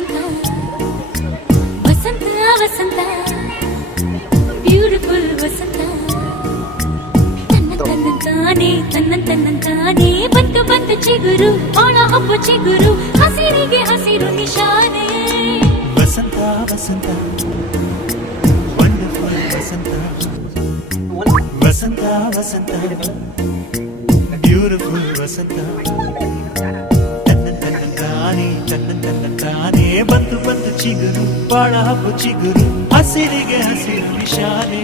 ವಸಂತ ವಸಂತ ವಸಂತ beautiful ವಸಂತ ತನ್ನಂತಾನೆ ಬಂತು ಬಂತು ಚಿಗುರು ಒಳ ಹಬ್ಬ ಚಿಗುರು ಹಸಿರಿಗೆ ಹಸಿರು ನಿಶಾನೆ ವಸಂತ ವಸಂತ ವಂಡರ್ಫುಲ್ ವಸಂತ ವಸಂತ ವಸಂತ ಬ್ಯೂಟಿಫುಲ್ ವಸಂತ ತನ್ನಂತಾನೆ ಬಂತು ಬಂತು ಚಿಗುರು ಬಾಳ ಹಬ್ಬ ಚಿಗುರು ಹಸಿರಿಗೆ ಹಸಿರು ನಿಶಾನೆ